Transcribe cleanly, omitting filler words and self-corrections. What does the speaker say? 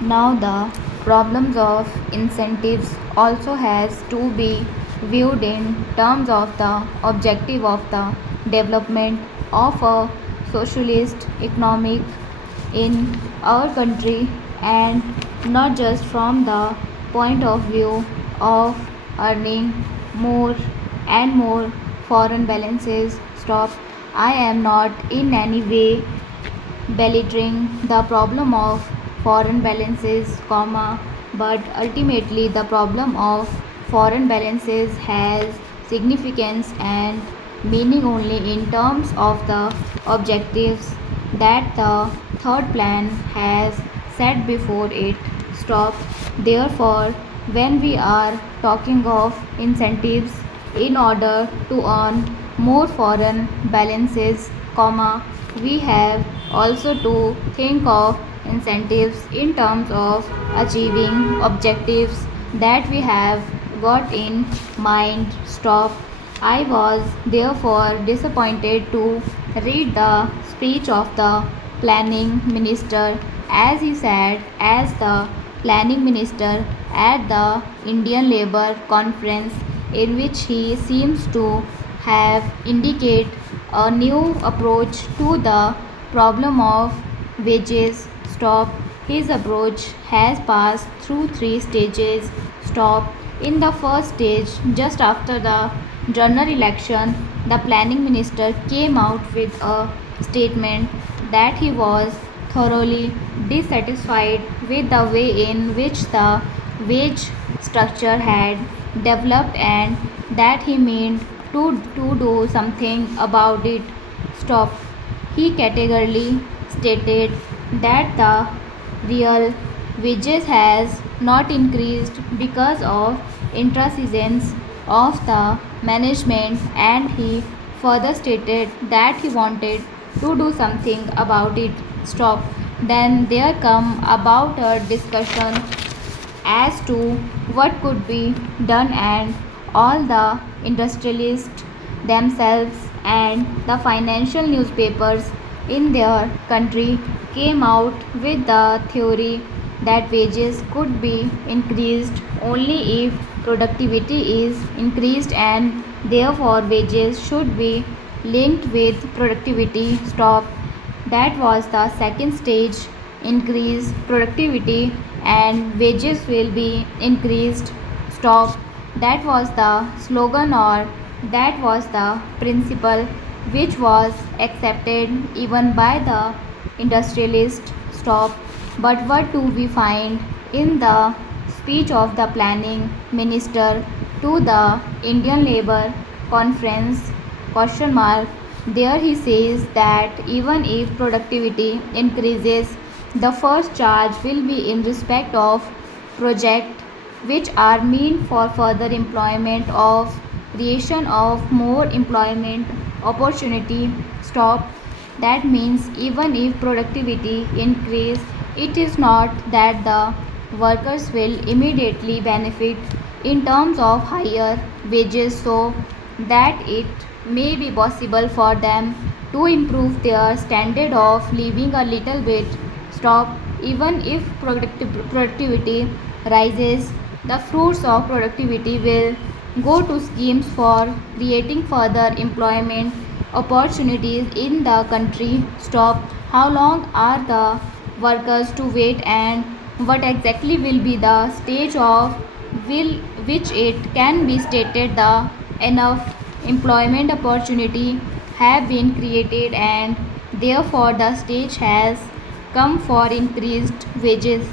Now the problems of incentives also has to be viewed in terms of the objective of the development of a socialist economic in our country and not just from the point of view of earning more and more foreign balances. Stop. I am not in any way belittling the problem of foreign balances, but ultimately the problem of foreign balances has significance and meaning only in terms of the objectives that the third plan has set before it. Stop. Therefore, when we are talking of incentives in order to earn more foreign balances, we have also to think of incentives in terms of achieving objectives that we have got in mind. Stop. I was therefore disappointed to read the speech of the planning minister as he said as the planning minister at the Indian Labour Conference, in which he seems to have indicate a new approach to the problem of wages. Stop. His approach has passed through three stages. Stop. In the first stage, just after the general election, the planning minister came out with a statement that he was thoroughly dissatisfied with the way in which the wage structure had developed and that he meant to do something about it. Stop. He categorically stated that the real wages has not increased because of intransigence of the management, and he further stated that he wanted to do something about it. Stop. Then there come about a discussion as to what could be done, and all the industrialists themselves and the financial newspapers in their country came out with the theory that wages could be increased only if productivity is increased, and therefore wages should be linked with productivity. Stop. That was the second stage. Increase productivity and wages will be increased. Stop. That was the slogan, or that was the principle which was accepted even by the industrialist. Stop. But what do we find in the speech of the planning minister to the Indian Labour Conference? Question mark. There he says that even if productivity increases, the first charge will be in respect of projects which are meant for further employment of creation of more employment opportunity. Stop. That means even if productivity increase, it is not that the workers will immediately benefit in terms of higher wages, so that it may be possible for them to improve their standard of living a little bit. Stop. Even if productivity rises, the fruits of productivity will go to schemes for creating further employment opportunities in the country. Stop. How long are the workers to wait, and what exactly will be the stage of will which it can be stated the enough employment opportunity have been created, and therefore the stage has come for increased wages?